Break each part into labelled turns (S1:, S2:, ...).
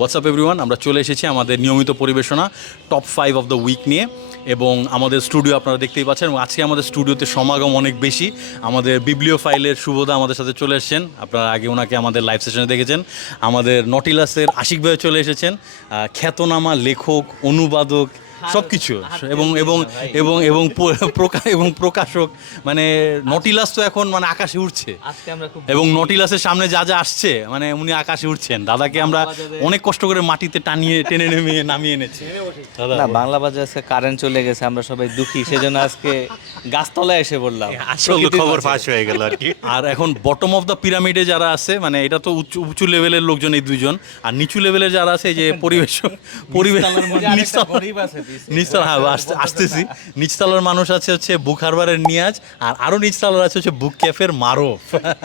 S1: WhatsApp everyone আমরা চলে এসেছি আমাদের নিয়মিত পরিবেশনা top five of the week নিয়ে এবং আমাদের স্টুডিও আপনারা দেখতেই পাচ্ছেন এবং আজকে আমাদের স্টুডিওতে সমাগম অনেক বেশি আমাদের বিবলিও ফাইলের শুভদা আমাদের সাথে চলে এসেছেন আপনারা আগে ওনাকে আমাদের লাইভ সেশনে দেখেছেন আমাদের নটিলাসের আশিক চলে এসেছেন খ্যাতনামা লেখক অনুবাদক সব কিছু এবং এবং এবং এবং প্রকাশ এবং প্রকাশক মানে নটিলাস তো এখন মানে আকাশে উঠছে এবং নটিলাসের সামনে যা যা আসছে মানে উনি আকাশে উঠছেন দাদাকে আমরা অনেক কষ্ট করে মাটিতে টানিয়ে টেনে নেমে নামিয়ে এনেছি না বাংলা বাজার আজকে কারেন্ট চলে গেছে আমরা সবাই দুঃখী সেজন্য আজকে গাছতলায় এসে বললাম আসলে খবর ফাঁস হয়ে গেল আর কি আর এখন বটম অফ দ্য পিরামিডে যারা আছে মানে এটা তো উঁচু উঁচু লেভেলের লোকজন এই দুজন আর নিচু লেভেলের যারা আছে যে পরিবেশ পরিবেশ নিচতলা হ্যাঁ আসতেছি নিচতলার মানুষ আছে হচ্ছে বুক হারবারের নিয়াজ আর আরও নিচতলার আছে হচ্ছে বুক ক্যাফের মারফ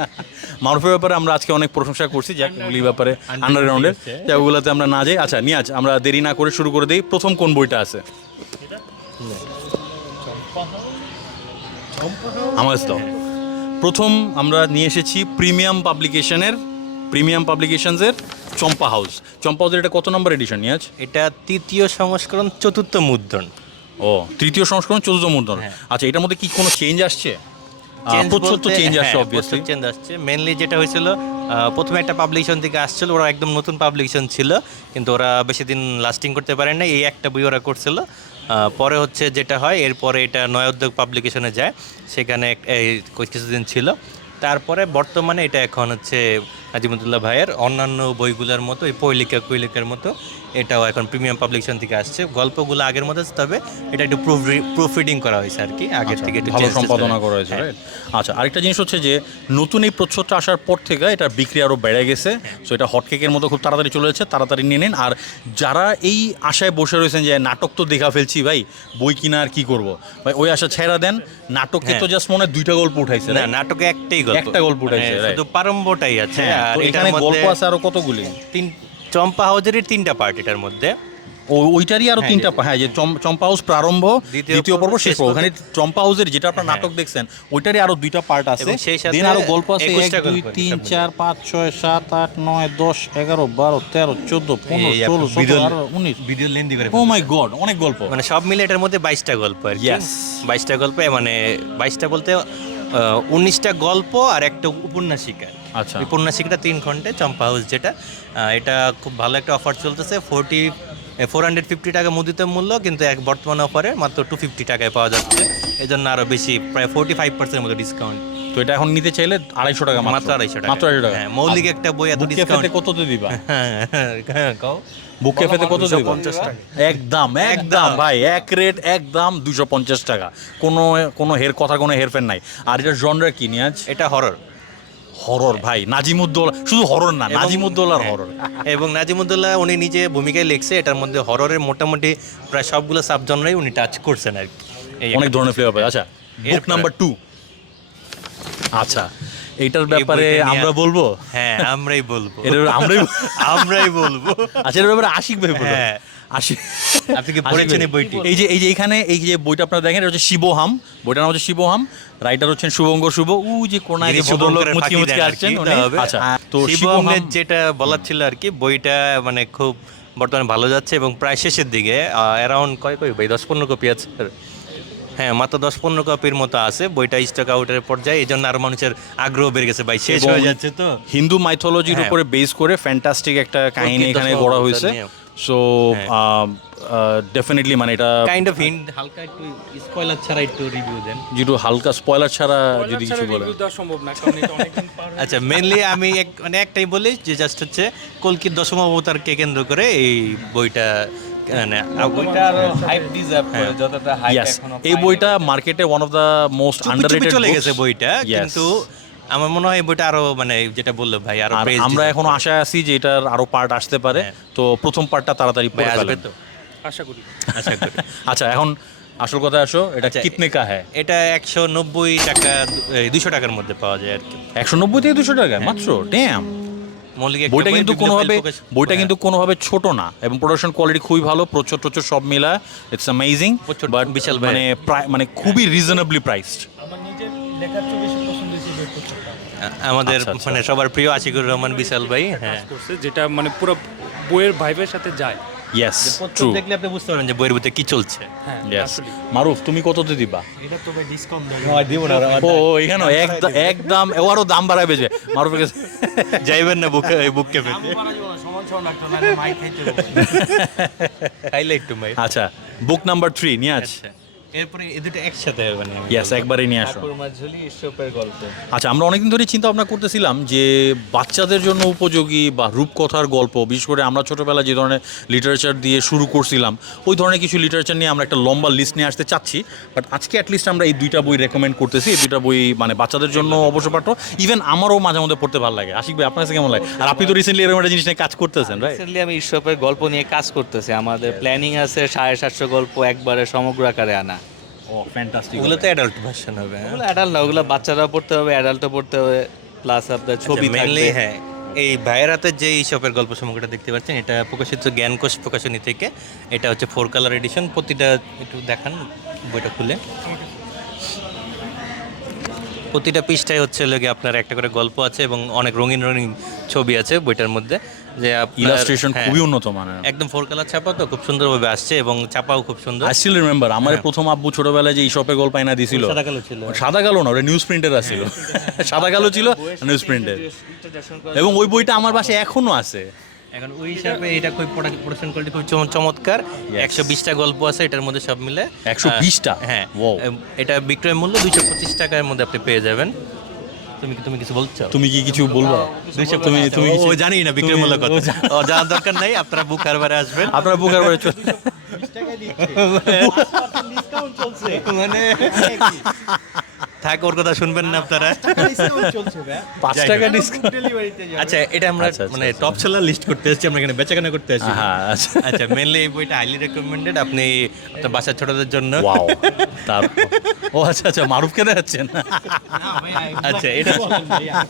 S1: মারফের ব্যাপারে আমরা আজকে অনেক প্রশংসা করছি যাগুলির ব্যাপারে আন্ডারগ্রাউন্ডের যাগুলোতে আমরা না যাই আচ্ছা নিয়াজ আমরা দেরি না করে শুরু করে দিই প্রথম কোন বইটা আছে আমার প্রথম আমরা নিয়ে এসেছি প্রিমিয়াম পাবলিকেশনের প্রিমিয়াম পাবলিকেশনসের চম্পা হাউস চম্পা হাউসের এটা কত নম্বর এডিশন নিয়াজ এটা তৃতীয় সংস্করণ চতুর্থ মুদ্রণ ও তৃতীয় সংস্করণ চতুর্থ মুদ্রণ হ্যাঁ। আচ্ছা এটার মধ্যে কি কোনো চেঞ্জ আসছে চেঞ্জ আসছে মেনলি হ্যাঁ, যেটা হয়েছিল প্রথমে একটা পাবলিকেশন থেকে আসছিল ওরা একদম নতুন পাবলিকেশন ছিল কিন্তু ওরা বেশি দিন লাস্টিং করতে পারে না এই একটা বই ওরা করছিল পরে হচ্ছে যেটা হয় এরপরে এটা নয়োদ্যোগ পাবলিকেশনে যায় সেখানে কিছুদিন ছিল তারপরে বর্তমানে এটা এখন হচ্ছে আজিমুদ্দুল্লাহ ভাইয়ের অন্যান্য বইগুলোর মতো এই পৈলিকা কৈলিকার মতো এটাও এখন প্রিমিয়াম পাবলিকেশন থেকে আসছে গল্পগুলো আগের মতো তবে এটা একটু প্রুফ প্রুফ রিডিং করা হয়েছে আর কি আগের আচ্ছা, থেকে একটু ভালো সম্পাদনা করা হয়েছে হ্যাঁ। আচ্ছা আরেকটা জিনিস হচ্ছে যে নতুন এই প্রচ্ছদটা আসার পর থেকে এটা বিক্রি আরও বেড়ে গেছে সো এটা হটকেকের মতো খুব তাড়াতাড়ি চলে যাচ্ছে তাড়াতাড়ি নিয়ে নেন আর যারা এই আশায় বসে রয়েছেন যে নাটক তো দেখা ফেলছি ভাই বই কিনা আর কি করবো ভাই ওই আশা ছেড়া দেন নাটকে তো জাস্ট হ্যাঁ। মনে দুইটা গল্প উঠাইছে না নাটকে একটাই গল্প একটা গল্প উঠাইছে মানে শুধু পারম্বটাই আছে হ্যাঁ, আর এখানে গল্প আছে আরো কতগুলি তিন চম্পা হাউজেরই তিনটা পার্ট এটার মধ্যে ওইটারই আরো হ্যাঁ, তিনটা হ্যাঁ যে চম্পা হাউস প্রারম্ভ দ্বিতীয় পর্ব শেষ পর্ব ওখানে চম্পা হাউসের যেটা আপনার হ্যাঁ। নাটক দেখছেন ওইটারই আরো দুইটা পার্ট আছে দেন আরো গল্প আছে এক দুই তিন চার পাঁচ ছয় সাত আট নয় দশ এগারো বারো তেরো চোদ্দ পনেরো ষোলো সতেরো উনিশ ও মাই গড অনেক গল্প মানে সব মিলে এটার মধ্যে বাইশটা গল্প আর কি বাইশটা গল্প মানে বাইশটা বলতে উনিশটা গল্প আর একটা উপন্যাসিকা আচ্ছা পূর্ণাশিকটা তিন ঘন্টায় চম্পা হাউস যেটা এটা খুব ভালো একটা অফার চলতেছে ফোরটি ফোর হান্ড্রেড ফিফটি টাকা মুদিত মূল্য কিন্তু এক বর্তমান অফারে মাত্র টু ফিফটি টাকায় পাওয়া যাচ্ছে এই জন্য আরও বেশি প্রায় ফোর্টি ফাইভ পার্সেন্টের মতো ডিসকাউন্ট তো এটা এখন নিতে চাইলে আড়াইশো টাকা মাত্র আড়াইশো টাকা মাত্র আড়াইশো টাকা হ্যাঁ মৌলিক একটা বই এত ডিসকাউন্ট কত দিবা হ্যাঁ, হ্যাঁ কও বুক ক্যাফেতে কত দেবে পঞ্চাশ টাকা একদম একদম ভাই এক রেট একদম দুশো পঞ্চাশ টাকা কোনো কোনো হের কথা কোনো হেরফের নাই আর এটা জনরা কি নিয়ে এটা হরর হরর ভাই নাজিমুদ্দোল্লা শুধু হরর না নাজিমুদ্দোল্লার হ্যাঁ, হরর এবং নাজিমুদ্দোল্লা উনি নিজে ভূমিকায় লিখছে এটার মধ্যে হররের মোটামুটি প্রায় সবগুলো সাবজনরাই উনি টাচ করছেন আর কি অনেক ধরনের ফ্লেভার পাবে আচ্ছা বুক নাম্বার টু আচ্ছা এইটার ব্যাপারে আমরা বলবো হ্যাঁ আমরাই বলবো আমরাই আমরাই বলবো আচ্ছা এটার ব্যাপারে আশিক ভাই বলবো হ্যাঁ আপনি পড়েছেন এই বইটি এই যে এই যে এখানে এই যে বইটা আপনারা দেখেন এটা হচ্ছে শিবহাম বইটার নাম হচ্ছে শিবহাম রাইটার হচ্ছেন শুভ উ যে ভদ্রলোক আসছেন আচ্ছা তো শিবহামের যেটা বলার ছিল আর কি বইটা মানে খুব বর্তমানে ভালো যাচ্ছে এবং প্রায় শেষের দিকে অ্যারাউন্ড কয় কয় বই দশ পনেরো কপি আছে হ্যাঁ মাত্র দশ পনেরো কপির মতো আছে বইটা স্টক আউটের পর্যায়ে এই জন্য আর মানুষের আগ্রহ বেড়ে গেছে ভাই শেষ হয়ে যাচ্ছে তো হিন্দু মাইথোলজির হ্যাঁ। উপরে বেস করে ফ্যান্টাস্টিক একটা কাহিনী এখানে গড়া হয়েছে সো ডেফিনেটলি um, uh, মানে এটা কাইন্ড অফ হিন্ট হালকা একটু স্পয়লার ছাড়া একটু রিভিউ দেন যেটু হালকা স্পয়লার ছাড়া যদি কিছু বলেন দেওয়া সম্ভব না কারণ এটা অনেক আচ্ছা মেইনলি আমি এক মানে একটাই বলি যে জাস্ট হচ্ছে কলকি দশম অবতার কে কেন্দ্র করে এই বইটা মানে হ্যাঁ। এই বইটা মার্কেটে one of the most under চলে গেছে বইটা কিন্তু আমার মনে হয় বইটা আরো মানে যেটা বললো ভাই আরো আর আমরা এখনো আশায় আছি যে এটার আরো পার্ট আসতে পারে হ্যাঁ। তো প্রথম পার্টটা তাড়াতাড়ি পড়ে আসবে তো আশা করি আশা আচ্ছা এখন আসল কথা আসো এটা আচ্ছা, কিতনে কা হ্যাঁ এটা একশো নব্বই টাকা দুশো টাকার মধ্যে পাওয়া যায় আর কি একশো নব্বই থেকে দুশো টাকা হ্যাঁ। মাত্র ড্যাম মৌলিক বইটা কিন্তু কোনোভাবে বইটা কিন্তু কোনোভাবে ছোট না এবং প্রোডাকশন কোয়ালিটি খুবই ভালো প্রচুর প্রচুর সব মিলা ইটস অ্যামেজিং বাট বিশাল মানে প্রায় মানে খুবই রিজনেবলি প্রাইসড আমার নিজের লেখার চেয়ে আমাদের আচ্ছা, আচ্ছা। মানে সবার প্রিয় আশিকুর রহমান বিশাল ভাই হ্যাঁ যেটা মানে পুরো বইয়ের ভাইবের সাথে যায় ইয়েস ট্রু দেখলে আপনি বুঝতে পারেন যে বইয়ের ভিতরে কি চলছে ইয়েস হ্যাঁ, মারুফ তুমি দিবা এটা তো ডিসকাউন্ট দিব না ও এখানে এক দাম বাড়াবে যে মারুফের যাইবেন না বুকে বুক কেবে সমান সমান একটা না খাইতে একটু মাই আচ্ছা বুক নাম্বার 3 নিয়ে আচ্ছা এরপরে এই দুটো একসাথে মানে ইয়েস একবারই নিয়ে আসো মাঝুলি ইসপের গল্প আচ্ছা আমরা অনেকদিন ধরেই চিন্তা ভাবনা করতেছিলাম যে বাচ্চাদের জন্য উপযোগী বা রূপকথার গল্প বিশেষ করে আমরা ছোটোবেলা যে ধরনের লিটারেচার দিয়ে শুরু করছিলাম ওই ধরনের কিছু লিটারেচার নিয়ে আমরা একটা লম্বা লিস্ট নিয়ে আসতে চাচ্ছি বাট আজকে অ্যাটলিস্ট আমরা এই দুইটা বই রেকমেন্ড করতেছি এই দুইটা বই মানে বাচ্চাদের জন্য অবশ্য পাঠ ইভেন আমারও মাঝে মধ্যে পড়তে ভালো লাগে আশিক ভাই আপনার কাছে কেমন লাগে আর আপনি তো রিসেন্টলি এরকম একটা জিনিস নিয়ে কাজ করতেছেন রাইট রিসেন্টলি আমি ইসপের গল্প নিয়ে কাজ করতেছি আমাদের প্ল্যানিং আছে সাড়ে সাতশো গল্প একবারে সমগ্র আকারে আনা ও ফ্যান্টাস্টিক ওগুলো তো অ্যাডাল্ট ভার্সন হবে হ্যাঁ। ওগুলো অ্যাডাল্ট না ওগুলো বাচ্চারা পড়তে হবে অ্যাডাল্টও পড়তে হবে প্লাস আপনার আচ্ছা, ছবি মেনলি হ্যাঁ এই ভাইরাতে যে এই শপের গল্প সমগ্রটা দেখতে পাচ্ছেন এটা প্রকাশিত জ্ঞানকোষ প্রকাশনী থেকে এটা হচ্ছে ফোর কালার এডিশন প্রতিটা একটু দেখান বইটা খুলে প্রতিটা পৃষ্ঠায় হচ্ছে লেগে আপনার একটা করে গল্প আছে এবং অনেক রঙিন রঙিন ছবি আছে বইটার মধ্যে যে ইলাস্ট্রেশন হ্যাঁ, খুবই উন্নত মানের একদম ফোর কালার ছাপা তো খুব সুন্দরভাবে আসছে এবং ছাপাও খুব সুন্দর আই স্টিল রিমেম্বার আমার হ্যাঁ। প্রথম আব্বু ছোটবেলায় যে এই শপে গল্প এনে দিছিল সাদা কালো ছিল সাদা কালো না ওটা নিউজ প্রিন্টের আছিল হ্যাঁ। সাদা কালো ছিল নিউজ প্রিন্টের এবং ওই বইটা আমার পাশে এখনো আছে এখন ওই হিসাবে এটা খুব প্রোডাকশন কোয়ালিটি খুব চমৎকার একশো বিশটা গল্প আছে এটার মধ্যে সব মিলে একশো বিশটা হ্যাঁ, হ্যাঁ। এটা বিক্রয় মূল্য দুইশো পঁচিশ টাকার মধ্যে আপনি পেয়ে যাবেন তুমি তুমি কিছু বলছো তুমি কি কিছু বলবা তুমি তুমি ও জানি না বিক্রয় মূল্য কত জানার দরকার নাই আপনারা বুক কারবারে আসবেন আপনারা বুক কারবারে চলে মানে থাক ওর কথা শুনবেন না আপনারা পাঁচ টাকা ডিসকাউন্ট আচ্ছা এটা আমরা মানে টপ সেলার লিস্ট করতে এসেছি আমরা এখানে বেচাকেনা করতে এসেছি আচ্ছা মেনলি এই বইটা হাইলি রেকমেন্ডেড আপনি আপনার বাসার ছোটদের জন্য ও আচ্ছা আচ্ছা মারুফ মারুফকে দেখাচ্ছেন আচ্ছা এটা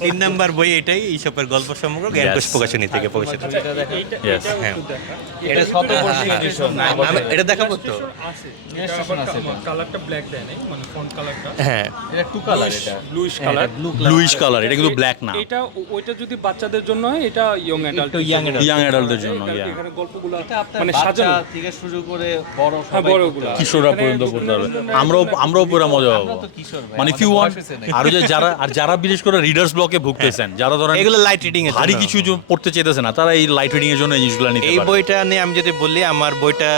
S1: তিন নাম্বার বই এটাই ইসবের গল্প সমগ্র জ্ঞানকোষ প্রকাশনী থেকে প্রকাশিত এটা শত দেখাবো তো হ্যাঁ এটা টু কালার এটা ব্লুইশ কালার ব্লুইশ কালার এটা কিন্তু ব্ল্যাক না এটা ওইটা যদি বাচ্চাদের জন্য হয় এটা young adult young adult young অ্যাডাল্টদের জন্য এখানে গল্পগুলো মানে সাজানো থেকে শুরু করে বড় সবাই হ্যাঁ, বড়গুলো কিশোররা পর্যন্ত পড়তে আমরাও মানে আমরাও পুরো মজা পাবো মানে ইউ ওয়ান্ট আর যে যারা আর যারা বিশেষ করে রিডার্স ব্লকে ভুগতেছেন হ্যাঁ। যারা ধরেন এগুলো লাইট রিডিং এর কিছু পড়তে চাইতেছে না তারা এই লাইট রিডিং এর জন্য এই জিনিসগুলো নিতে এই বইটা নিয়ে আমি যদি বলি আমার বইটা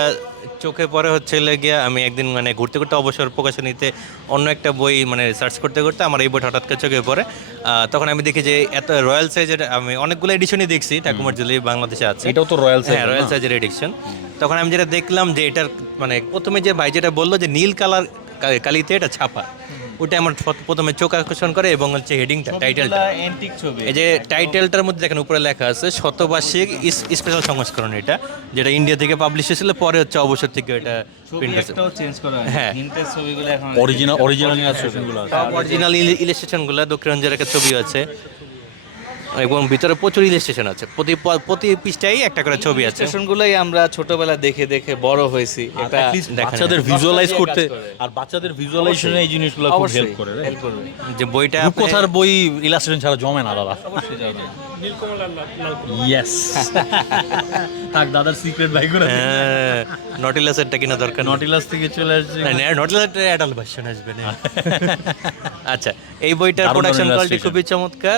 S1: চোখে পড়ে হচ্ছে গিয়ে আমি একদিন মানে ঘুরতে ঘুরতে অবসর প্রকাশনীতে অন্য একটা বই মানে সার্চ করতে করতে আমার এই বই হঠাৎ করে চোখে পড়ে তখন আমি দেখি যে এত রয়্যাল সাইজের আমি অনেকগুলো এডিশনই দেখছি ঠাকুমার জলি বাংলাদেশে আছে এটাও তো রয়্যাল সাইজ রয়্যাল সাইজের এডিশন তখন আমি যেটা দেখলাম যে এটার মানে প্রথমে যে ভাই যেটা বললো যে নীল কালার কালিতে এটা ছাপা ওটা আমার প্রথমে চোখ আকর্ষণ করে এবং হচ্ছে হেডিংটা টাইটেলটা এই যে টাইটেলটার মধ্যে দেখেন উপরে লেখা আছে শতবার্ষিক স্পেশাল সংস্করণ এটা যেটা ইন্ডিয়া থেকে পাবলিশ হয়েছিল পরে হচ্ছে অবসর থেকে এটা অরিজিনাল অরিজিনাল ইলাস্ট্রেশনগুলো অরিজিনাল একটা ছবি আছে এবং ভিতরে প্রচুর হিল স্টেশন আছে প্রতি প্রতি পৃষ্ঠায় একটা করে ছবি আছে স্টেশনগুলোই আমরা ছোটবেলা দেখে দেখে বড় হয়েছি এটা বাচ্চাদের ভিজুয়ালাইজ করতে আর বাচ্চাদের ভিজুয়ালাইজেশনে এই জিনিসগুলো খুব হেল্প করে হেল্প যে বইটা কথার বই ইলাস্ট্রেশন ছাড়া জমে না দাদা ইয়েস থাক দাদার সিক্রেট বাই করে নটিলাস এটা কিনা দরকার নটিলাস থেকে চলে আসছে নটিলাস এটা অ্যাডাল ভার্সন আসবে আচ্ছা এই বইটার প্রোডাকশন কোয়ালিটি খুবই চমৎকার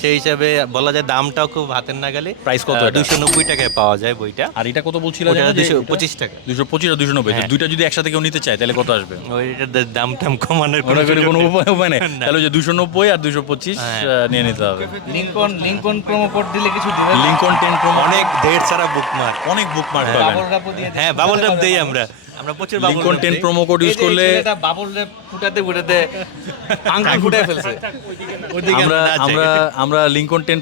S1: সেই হিসাবে বলা যায় দামটাও খুব হাতের নাগালে প্রাইস কত 290 টাকায় পাওয়া যায় বইটা আর এটা কত বলছিল 225 টাকা 225 আর 290 হ্যাঁ। দুইটা যদি একসাথে কেউ নিতে চায় তাহলে কত আসবে ওইটার দাম টাম কমানোর কোনো উপায় উপায় নেই তাহলে যে 290 আর 225 হ্যাঁ। নিয়ে নিতে হবে লিংকন লিংকন প্রোমো কোড দিলে কিছু দিবেন লিংকন 10 প্রোমো অনেক দেড় ছাড়া বুক বুকমার্ক অনেক বুকমার্ক হ্যাঁ। পাবেন হ্যাঁ বাবল র্যাপ দেই আমরা আমরা প্রচুর বাবল প্রোমো কোড ইউজ করলে এটা বাবল র্যাপ ফুটাতে ফুটাতে ফুটায় ফেলছে আমরা আমরা আমরা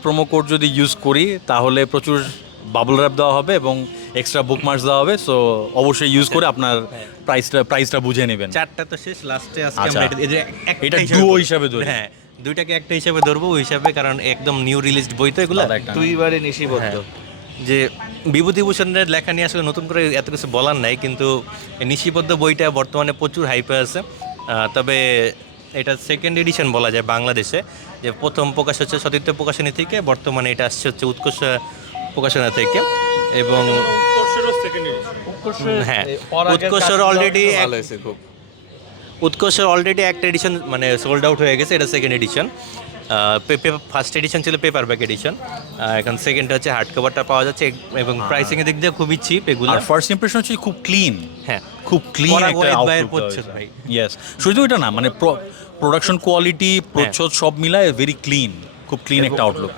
S1: প্রোমো কোড যদি ইউজ করি তাহলে প্রচুর বাবল র্যাপ দেওয়া হবে এবং এক্সট্রা বুক দেওয়া হবে সো অবশ্যই ইউজ করে আপনার প্রাইসটা হ্যাঁ। প্রাইসটা বুঝে নেবেন চারটা তো শেষ লাস্টে আজকে আচ্ছা। এটা হিসাবে ধরি হ্যাঁ দুইটাকে একটা হিসাবে ধরবো ওই হিসাবে কারণ একদম নিউ রিলিজড বই তো এগুলো দুইবারে নিশিবদ্ধ হ্যাঁ। যে বিভূতিভূষণের লেখা নিয়ে আসলে নতুন করে এত কিছু বলার নাই কিন্তু নিশিবদ্ধ বইটা বর্তমানে প্রচুর হাইপে আছে তবে এটা সেকেন্ড এডিশন বলা যায় বাংলাদেশে যে প্রথম প্রকাশ হচ্ছে সতীর্থ প্রকাশনী থেকে বর্তমানে এটা আসছে হচ্ছে উৎকর্ষ প্রকাশনা থেকে এবং হ্যাঁ উৎকর্ষর অলরেডি উৎকর্ষের অলরেডি একটা এডিশন মানে সোল্ড আউট হয়ে গেছে এটা সেকেন্ড এডিশন ফার্স্ট এডিশন ছিল পেপার ব্যাক এডিশন এখন সেকেন্ডটা হচ্ছে হার্ড কভারটা পাওয়া যাচ্ছে এবং প্রাইসিং হ্যাঁ। এর দিক দিয়ে খুবই চিপ এগুলো আর ফার্স্ট ইমপ্রেশন হচ্ছে খুব ক্লিন হ্যাঁ খুব ক্লিন একটা ভাই ইয়েস শুধু এটা না মানে প্রোডাকশন হ্যাঁ। কোয়ালিটি প্রচ্ছদ সব মিলায় ভেরি ক্লিন খুব ক্লিন একটা আউটলুক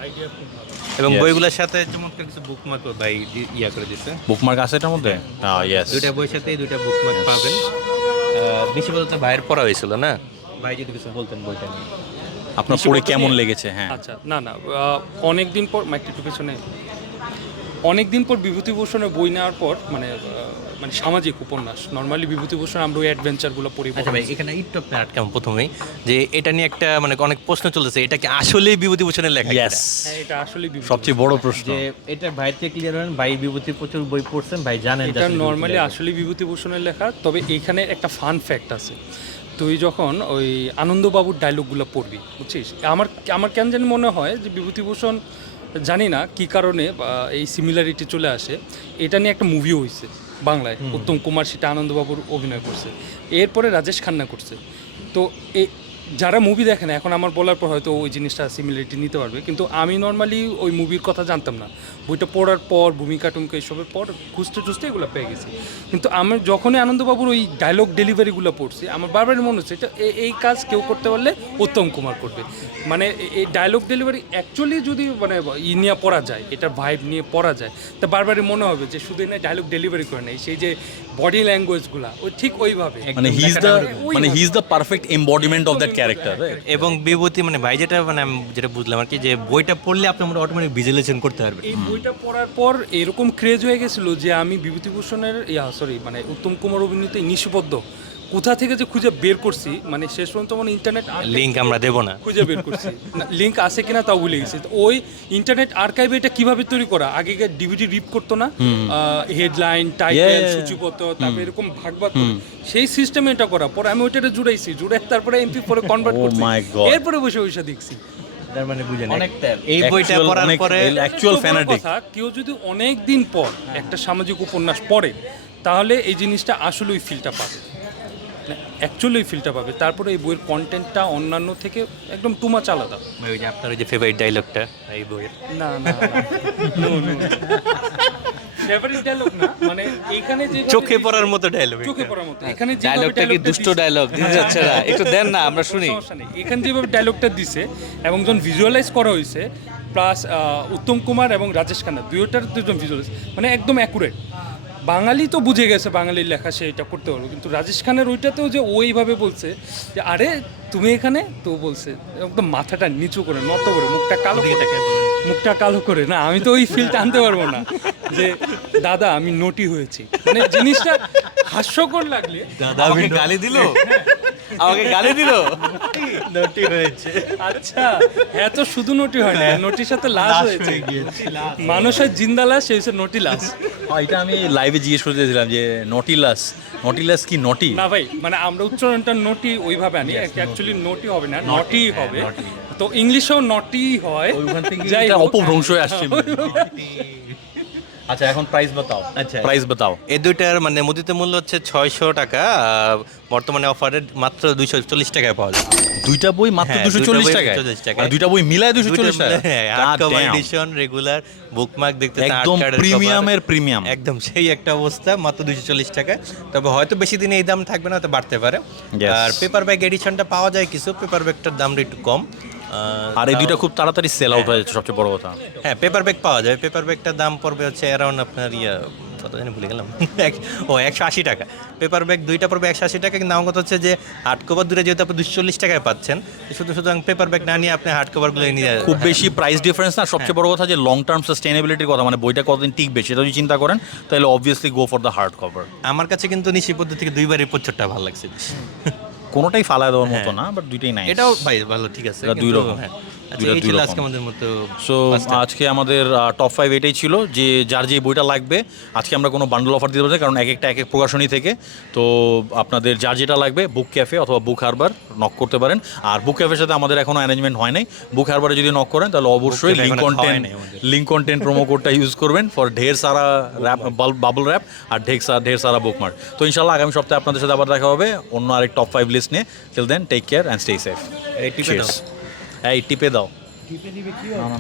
S1: এবং বইগুলোর সাথে চমৎকার কিছু বুকমার্ক ভাই ইয়া করে দিতে বুকমার্ক আছে এটার মধ্যে হ্যাঁ ইয়েস ah, দুইটা বইয়ের সাথে দুইটা বুকমার্ক পাবেন বেশি বলতে ভাইয়ের পড়া হয়েছিল না ভাই যদি কিছু বলতেন বইটা নিয়ে আপনার পড়ে কেমন লেগেছে হ্যাঁ আচ্ছা না না অনেক দিন পর মাইকটা একটু পেছনে অনেক দিন পর বিভূতিভূষণের বই নেওয়ার পর মানে মানে সামাজিক উপন্যাস নর্মালি বিভূতিভূষণ আমরা ওই অ্যাডভেঞ্চারগুলো পড়ি আচ্ছা ভাই এখানে একটু আপনার কেমন প্রথমেই যে এটা নিয়ে একটা মানে অনেক প্রশ্ন চলেছে এটা কি আসলেই বিভূতিভূষণের লেখা ইয়েস হ্যাঁ, এটা আসলেই সবচেয়ে বড় প্রশ্ন যে এটা ভাই থেকে ক্লিয়ার হলেন ভাই বিভূতি প্রচুর বই পড়ছেন ভাই জানেন এটা নর্মালি আসলেই বিভূতিভূষণের লেখা তবে এখানে একটা ফান ফ্যাক্ট আছে তুই যখন ওই আনন্দবাবুর ডায়লগগুলো পড়বি বুঝছিস আমার আমার কেন জানি মনে হয় যে বিভূতিভূষণ জানি না কি কারণে এই সিমিলারিটি চলে আসে এটা নিয়ে একটা মুভিও হয়েছে বাংলায় উত্তম কুমার সেটা আনন্দবাবুর অভিনয় করছে এরপরে রাজেশ খান্না করছে তো যারা মুভি দেখে না এখন আমার বলার পর হয়তো ওই জিনিসটা সিমিলারিটি নিতে পারবে কিন্তু আমি নর্মালি ওই মুভির কথা জানতাম না বইটা পড়ার পর ভূমিকা টুমকা এইসবের পর খুঁজতে খুঁজতে এগুলো পেয়ে গেছি কিন্তু আমার যখনই আনন্দবাবুর ওই ডায়লগ ডেলিভারিগুলো পড়ছি আমার বারবার মনে হচ্ছে এটা এই কাজ কেউ করতে পারলে উত্তম কুমার করবে মানে এই ডায়লগ ডেলিভারি অ্যাকচুয়ালি যদি মানে ই নিয়ে পড়া যায় এটার ভাইব নিয়ে পড়া যায় তা বারবারই মনে হবে যে শুধু না ডায়লগ ডেলিভারি করে নেই সেই যে বডি ল্যাঙ্গুয়েজগুলো ওই ঠিক ওইভাবে মানে হি ইজ দ্য মানে he the perfect embodiment of that character এবং বিভূতি মানে ভাই যেটা মানে আমি যেটা বুঝলাম আর কি যে বইটা পড়লে আপনি আমরা অটোমেটিক ভিজুয়ালাইজেশন করতে পারবে এই বইটা পড়ার পর এরকম ক্রেজ হয়ে গেছিল যে আমি বিভূতিভূষণের ইয়া সরি মানে উত্তম কুমার অভিনীত নিশিবদ্ধ কোথা থেকে যে খুঁজে বের করছি মানে শেষ পর্যন্ত মানে ইন্টারনেট লিঙ্ক আমরা দেবো না খুঁজে বের করছি লিঙ্ক আছে কিনা তাও ভুলে গেছি ওই ইন্টারনেট আর্কাইভে এটা কিভাবে তৈরি করা আগে ডিভিডি রিপ করতো না হেডলাইন টাইটেল সূচিপত্র তারপরে এরকম ভাগ ভাগ সেই সিস্টেমে এটা করা পরে আমি ওইটাতে জুড়াইছি জুড়ে তারপরে এমপি পরে কনভার্ট করছি এরপরে বসে বসে দেখছি মানে এই বইটা কেউ যদি অনেক দিন পর একটা সামাজিক উপন্যাস পড়ে তাহলে এই জিনিসটা আসলে ওই ফিলটা পাবে অ্যাকচুয়ালি মানে ফিলটা পাবে তারপরে এই বইয়ের কন্টেন্টটা অন্যান্য থেকে একদম টুমাচ আলাদা মানে ওই যে আপনার ওই যে ফেভারিট ডায়লগটা এই বইয়ের না না ফেভারিট ডায়লগ না মানে এখানে যে চোখে পড়ার মতো ডায়লগ চোখে পড়ার মতো এখানে হ্যাঁ, যে ডায়লগটা কি দুষ্ট ডায়লগ দিতে যাচ্ছে না একটু দেন না আমরা শুনি এখানে যেভাবে ডায়লগটা দিছে এবং যখন ভিজুয়ালাইজ করা হয়েছে প্লাস উত্তম কুমার এবং রাজেশ খান্না দুইটার দুজন ভিজুয়ালাইজ মানে একদম অ্যাকুরেট বাঙালি তো বুঝে গেছে বাঙালির লেখা সে এটা করতে পারবো কিন্তু রাজেশ খানের ওইটাতেও যে ওইভাবে বলছে যে আরে তুমি এখানে তো বলছে একদম মাথাটা নিচু করে নত করে মুখটা কালো করে মুখটা কালো করে না আমি তো ওই ফিলটা আনতে পারবো না যে দাদা আমি নটি হয়েছি মানে জিনিসটা হাস্যকর লাগলে দাদা আমি গালি দিল আমাকে গালি দিল হ্যাঁ। নটি হয়েছে আচ্ছা হ্যাঁ তো শুধু নটি হয় না হ্যাঁ। নটির সাথে লাশ হয়েছে মানুষের জিন্দা লাশ সেই নটি লাশ হ্যাঁ, এটা আমি লাইভে জিজ্ঞেস করতে চাইছিলাম যে নটিলাস নটিলাস কি নটি না ভাই মানে আমরা উচ্চারণটা নটি ওইভাবে আনি অ্যাকচুয়ালি নটি হবে না নটি হ্যাঁ, হবে তো ইংলিশেও নটি হয় যাই অপভ্রংশ আসছে আচ্ছা এখন প্রাইস বাতাও আচ্ছা প্রাইস বাতাও এই দুইটার মানে মুদিতে মূল্য হচ্ছে ছয়শো টাকা বর্তমানে অফারে মাত্র দুইশো চল্লিশ টাকায় পাওয়া যায় দুইটা বই মাত্র হ্যাঁ, দুশো চল্লিশ টাকা দুইটা বই মিলায় দুশো চল্লিশ টাকা এডিশন রেগুলার বুকমার্ক দেখতে একদম প্রিমিয়ামের প্রিমিয়াম একদম সেই একটা অবস্থা মাত্র দুশো চল্লিশ টাকা তবে হয়তো বেশি দিন এই দাম থাকবে না হয়তো বাড়তে পারে আর পেপার ব্যাগ এডিশনটা পাওয়া যায় কিছু পেপার ব্যাগটার দামটা একটু কম আর এই দুইটা খুব তাড়াতাড়ি সেল আউট হ্যাঁ। হয়ে যাচ্ছে সবচেয়ে বড় কথা হ্যাঁ পেপার ব্যাগ পাওয়া যায় পেপার ব্যাগটার দাম পড়বে হচ্ছে অ্যারাউন্ড আপনার ইয়া কত জানি ভুলে গেলাম ও একশো আশি টাকা পেপার ব্যাগ দুইটা পড়বে একশো আশি টাকা কিন্তু আমার কথা হচ্ছে যে হার্ড কভার দূরে যেহেতু আপনি দুশো চল্লিশ টাকায় পাচ্ছেন শুধু সুতরাং পেপার ব্যাগ না নিয়ে আপনি হার্ড কভারগুলো নিয়ে খুব হ্যাঁ। বেশি প্রাইস ডিফারেন্স না হ্যাঁ। সবচেয়ে বড় কথা যে লং টার্ম সাস্টেনেবিলিটির কথা মানে বইটা কতদিন টিকবে সেটা যদি চিন্তা করেন তাহলে obviously go for the hard cover আমার কাছে কিন্তু থেকে দুইবার দুইবারই পঁচাত্তরটা ভালো লাগছে কোনোটাই ফালা দেওয়ার মতো হ্যাঁ। না বাট দুইটাই নাই এটাও ভাই ভালো ঠিক আছে দুই রকম হ্যাঁ সো আচ্ছা, আজকে আমাদের টপ ফাইভ এটাই ছিল যে যার যে বইটা লাগবে আজকে আমরা কোনো বান্ডল অফার দিতে পারি কারণ এক একটা এক এক প্রকাশনী থেকে তো আপনাদের যার যেটা লাগবে বুক ক্যাফে অথবা বুক হারবার নক করতে পারেন আর বুক ক্যাফের সাথে আমাদের এখনো অ্যারেঞ্জমেন্ট হয় নাই বুক হারবারে যদি নক করেন তাহলে অবশ্যই link content link content promo কোডটা ইউজ করবেন ফর ঢের সারা র্যাপ বাবল র্যাপ আর ঢের সারা ঢের সারা বুকমার্ক তো ইনশাল্লাহ আগামী সপ্তাহে আপনাদের সাথে আবার দেখা হবে অন্য আরেক টপ ফাইভ লিস্ট নিয়ে till then take care and stay safe এই টিপে দাও টিপে দিবে কি